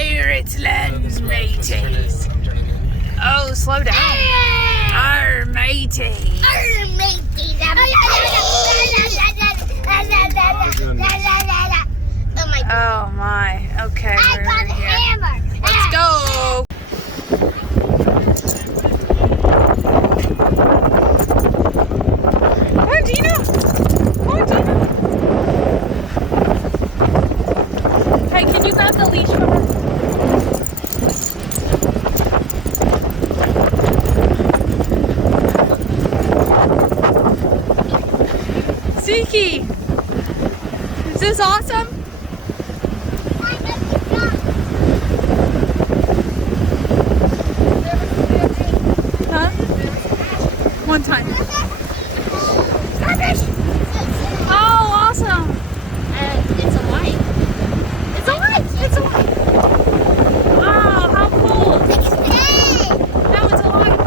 Pirateland mateys. Oh, slow down. Our mateys. Our mateys. Oh my. Okay, I got a hammer. Let's go. Come on, Gina. Come on, Gina. Hey, can you grab the leash from her? Zeke, is this awesome? Huh? One time. Oh, awesome. It's a light. It's a light. It's a light. Wow, how cool. Now it's a light.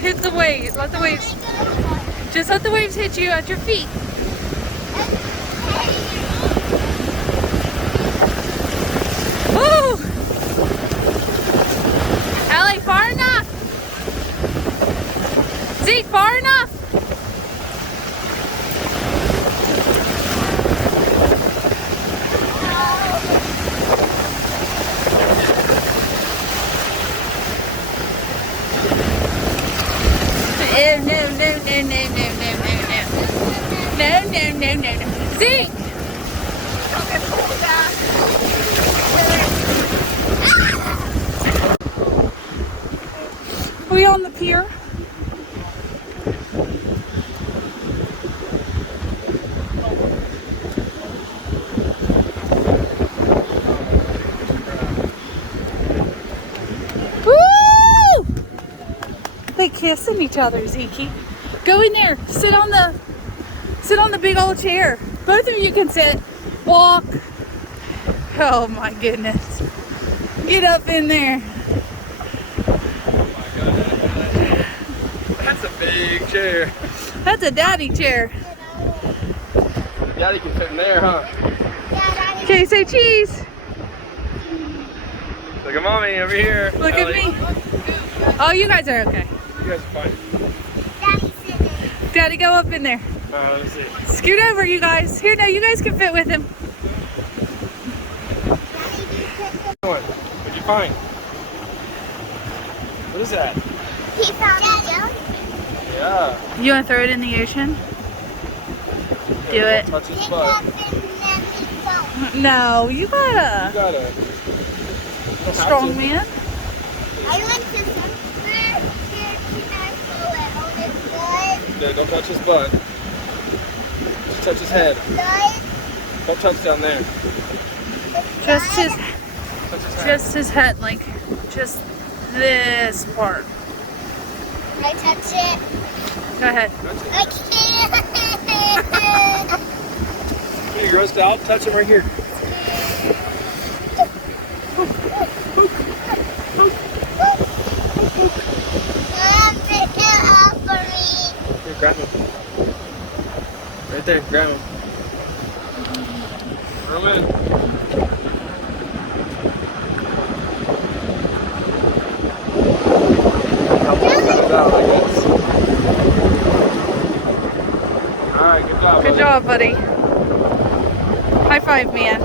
Hit the waves. Let the waves. Just let the waves hit you at your feet. Woo! Ellie, far enough. Zeke, far enough. No. Zeke! Are we on the pier? Woo! They kissing each other, Zeke. Go in there. Sit on the big old chair. Both of you can sit. Walk. Oh my goodness. Get up in there. That's a big chair. That's a daddy chair. Daddy can fit in there, huh? Okay, say cheese. Look at mommy over here. Look Ellie. at me. Oh, you guys are okay. You guys are fine. Daddy, go up in there. Let me see. Scoot over, you guys. Here, no, you guys can fit with him. What'd you find? What is that? He found a jelly. Yeah. You want to throw it in the ocean? Do it. Touch his butt. No, you gotta. You gotta. Strong man. I went to somewhere here tonight, so I hold his butt. Yeah, don't touch his butt. Just touch his head. Don't touch down there. Just his Touch his head. Just his head, like just this part. Can I touch it? Go ahead. Touch it. I can't. Are you grossed out? Touch him right here. Pick it up for me. Here, grab him. Right there, grab him. Throw him in. Alright, good job. Good job, buddy. High five, man.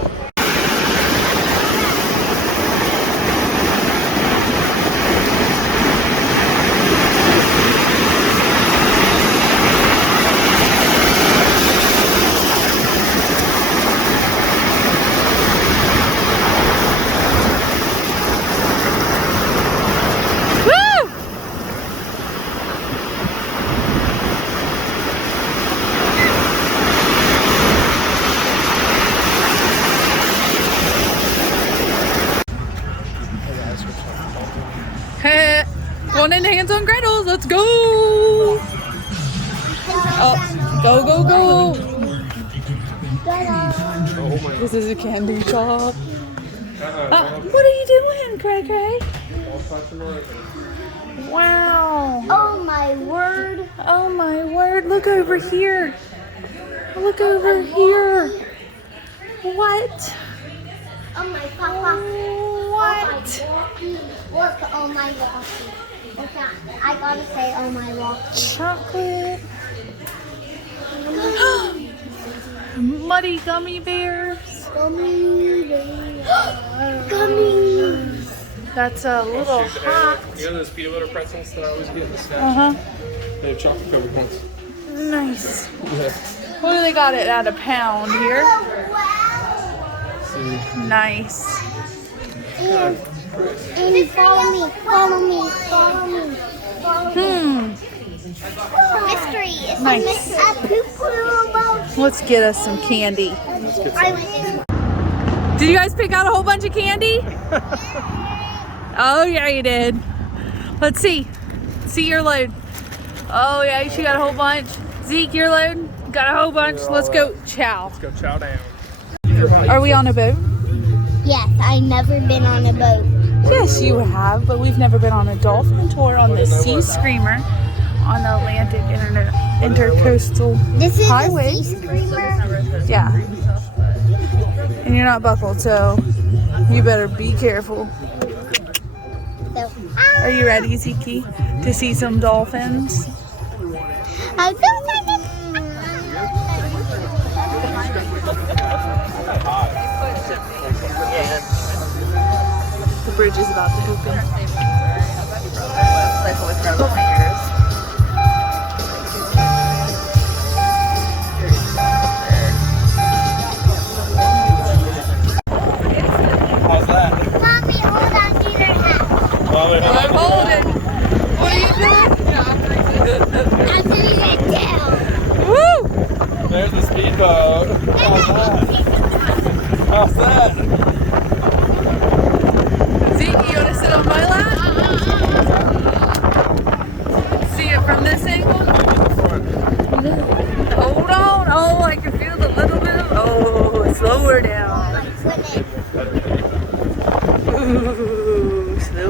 on Gretel's. Let's go. Oh, go, go, go. This is a candy shop. What are you doing, Cray Cray? Wow. Oh my word. Oh my word. Look over here. Look over here. What? Oh my papa. What? Look, oh my walkie. Okay, I gotta say, oh my walkie. Chocolate. Muddy gummy bears. Gummies. That's a little hot. You know those peanut butter pretzels that I always get in the snack? Uh-huh. They have chocolate covered ones. Nice. Yeah. What do they got it at a pound here? Oh, wow. See. Nice. And follow me, follow me, follow me, follow me. Mystery. It's Nice. a mystery. Let's get us some candy. Let's get some. Did you guys pick out a whole bunch of candy? Oh yeah, you did. Let's see. See your load. Oh yeah, she got a whole bunch. Zeke, your load. Got a whole bunch. Let's go chow. Let's go chow down. Are we on a boat? Yes, I've never been on a boat. Yes, you have, but we've never been on a dolphin tour on the Sea Screamer on the Atlantic Intercoastal This is Highway. the Sea Screamer. Yeah. And you're not buckled, so you better be careful. So, Are you ready, Zeke, to see some dolphins? I'm so excited. The bridge is about to open. How's that? Mommy, hold on to your hat. I'm holding. What are you doing? I'm putting it down. Woo! There's the speedboat. How's that? How's that? Zeke, you want to sit on my lap? See it from this angle? Hold on. Oh, I can feel the little bit of. Oh, slow her down. My goodness. Ooh, slow.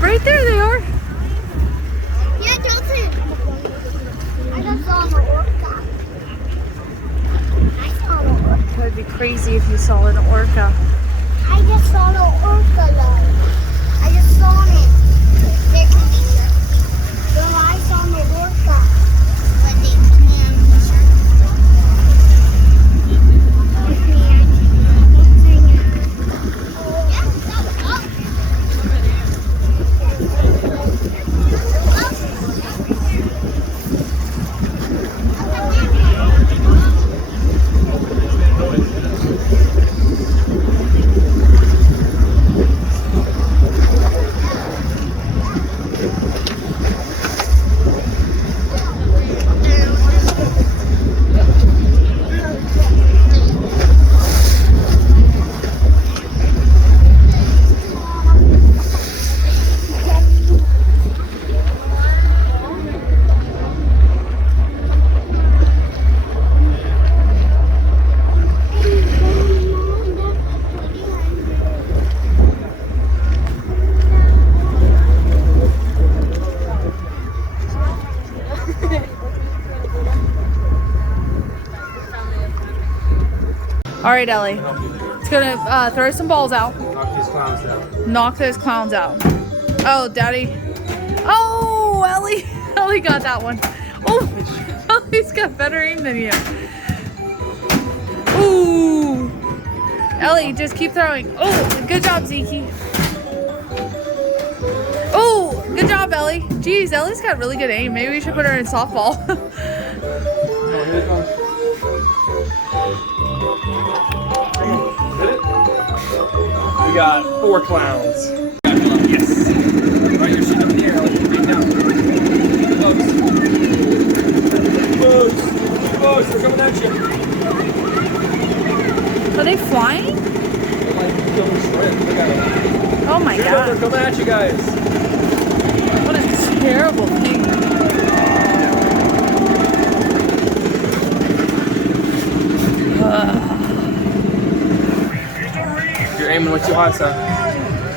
Right there they are. Yeah, dolphin. I just saw an orca. I saw an orca. That would be crazy if you saw an orca. I just saw an orca, though. I just saw it. There could be sharks. Well, I saw an orca. But they can't be sharks. Yeah, that was up. All right, Ellie. It's gonna throw some balls out. Knock these clowns down. Knock those clowns out. Oh, Daddy. Oh, Ellie. Ellie got that one. Oh, Ellie's got better aim than you. Ooh. Ellie, just keep throwing. Oh, good job, Zeke. Oh, good job, Ellie. Jeez, Ellie's got really good aim. Maybe we should put her in softball. Oh, here it comes. Hit it. We got 4 clowns. Yes. Right, you're shooting up in the air. Right now. close. They're coming at you. Are they flying? They're like killing shrimp. Look at them. Oh my They're god. coming at you guys. What a terrible thing. You're aiming way too high, son.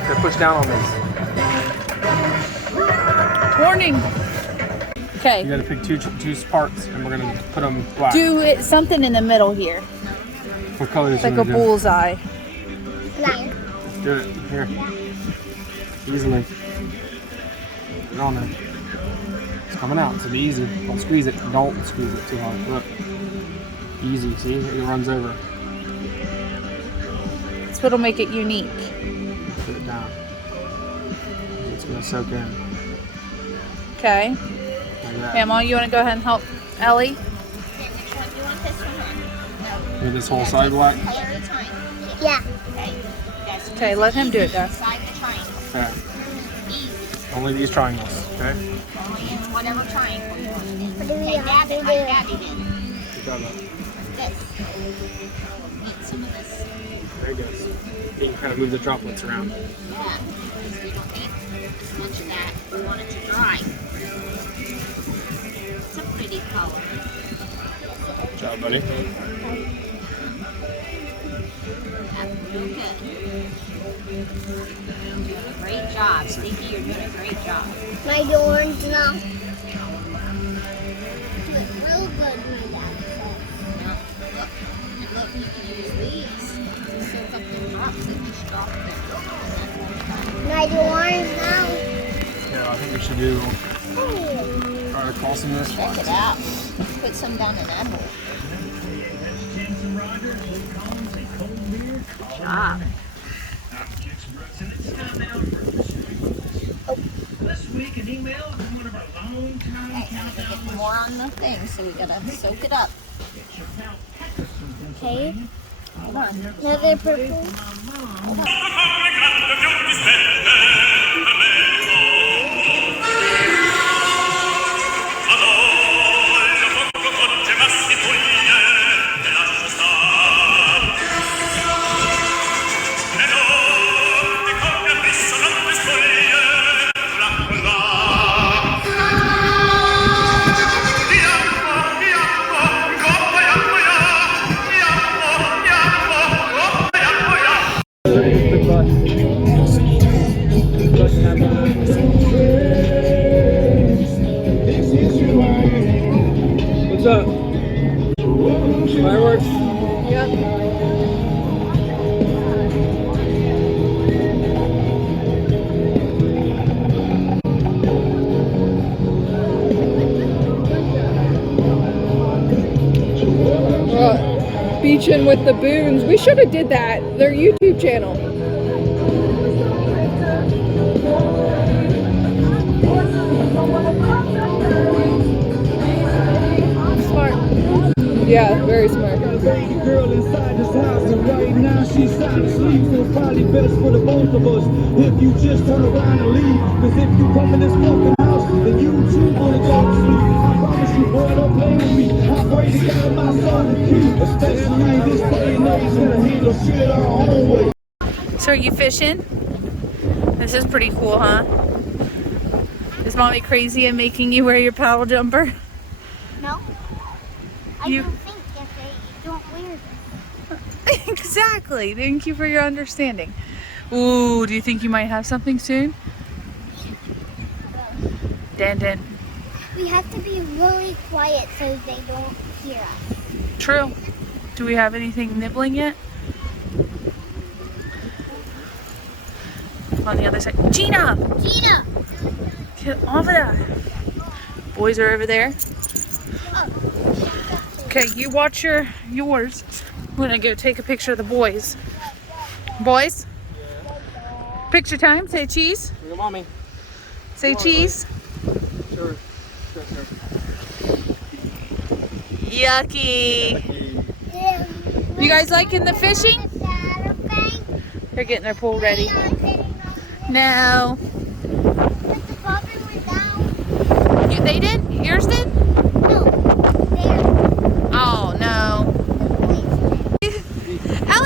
They're pushed down on this. Warning. Okay. You gotta pick two parts, and we're gonna put them black. Do it something in the middle here. What color is It's like a bullseye. Black. Do it. Here. Easily. Get on there. It's coming out. It's gonna be easy. Don't squeeze it. Don't squeeze it too hard. Look. Easy. See? It runs over. That's what'll make it unique. Put it down. It's gonna soak in. Okay. Like that. Mama, you want to go ahead and help Ellie? Okay, which one do you want, this one or? No. Make this whole side black. Color at a time. Yeah. Okay. Yes. Okay, let him do it, Dad. Inside the triangle. Okay. Easy. Only these triangles. Okay. Only in whatever triangle you want it in. Oh, Okay, dab it. I dab it in. Good job, bud. This. Eat some of this. There it goes. You can kind of move the droplets around. Yeah. So you don't need much of that. We want it to dry. It's a pretty color. Good job, buddy. That's real good. You're doing a great job. Stinky, you're doing a great job. My orange now. Do it real good, my dad said. Now, look. And look, you can use these to soak up the drops that just dropped there. My orange now. Yeah, I think we should do. Try to cross in this Check one. it out. Put some down in that hole. Good job. Okay, now we get more on the thing, so we gotta soak it up. Okay. Hold on. Another purple. What's up? Fireworks? Yep. Beaching with the Boons. We should have did that. Their YouTube channel. Smart. Yeah, very smart. Baby girl inside this house, and right now she's sound asleep. So it's probably best for the both of us if you just turn around and leave. Cause if you come in this fucking house, then you too gonna go to sleep. I promise you, boy, don't play with me. I pray to God my soul to keep. Especially this day and age, gonna handle shit our own way. So are you fishing? This is pretty cool, huh? Is mommy crazy and making you wear your paddle jumper? No. I You- don't think if they don't wear this. Exactly. Thank you for your understanding. Ooh, do you think you might have something soon? Dan. We have to be really quiet so they don't hear us. True. Do we have anything nibbling yet? On the other side. Gina! Gina! Get off of that. Boys are over there. Okay, you watch yours. I'm gonna go take a picture of the boys. Boys? Picture time. Say cheese. Look at mommy. Say cheese. Sure. Yucky. You guys liking the fishing? They're getting their pool ready. No. They did? Yours did? No. There. Oh,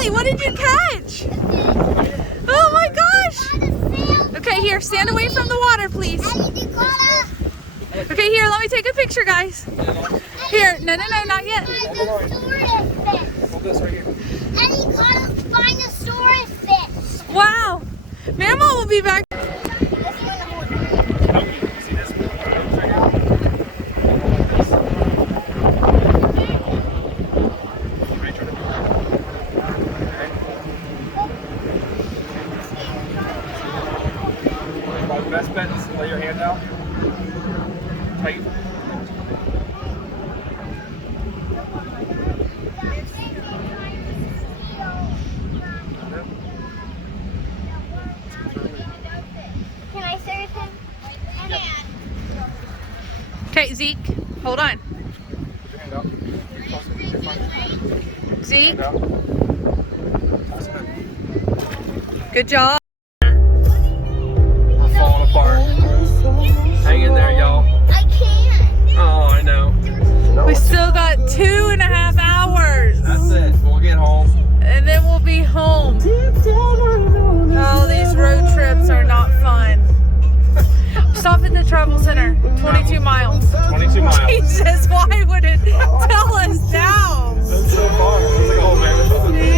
Really? What did you catch? Oh my gosh. Okay, here, stand away from the water, please. Okay, here, let me take a picture, guys. Here, no, not yet. Hold this right here. And he caught a Spinosaurus fish. Wow. Mama will be back. See this one? The best bet is to lay your hand out tight. Can I serve him? Okay, Zeke, hold on. Put your hand out. Closer to your front. Zeke, Hand out. That's good. good job. We're falling apart. Hang in there, y'all. I can't. Oh, I know. We still got 2.5 hours. That's it. We'll get home. And then we'll be home. Oh, these road trips are not fun. Stop at the travel center. 22 miles. 22 miles. Jesus, why would it tell us now? That's so far. It's like a whole marathon.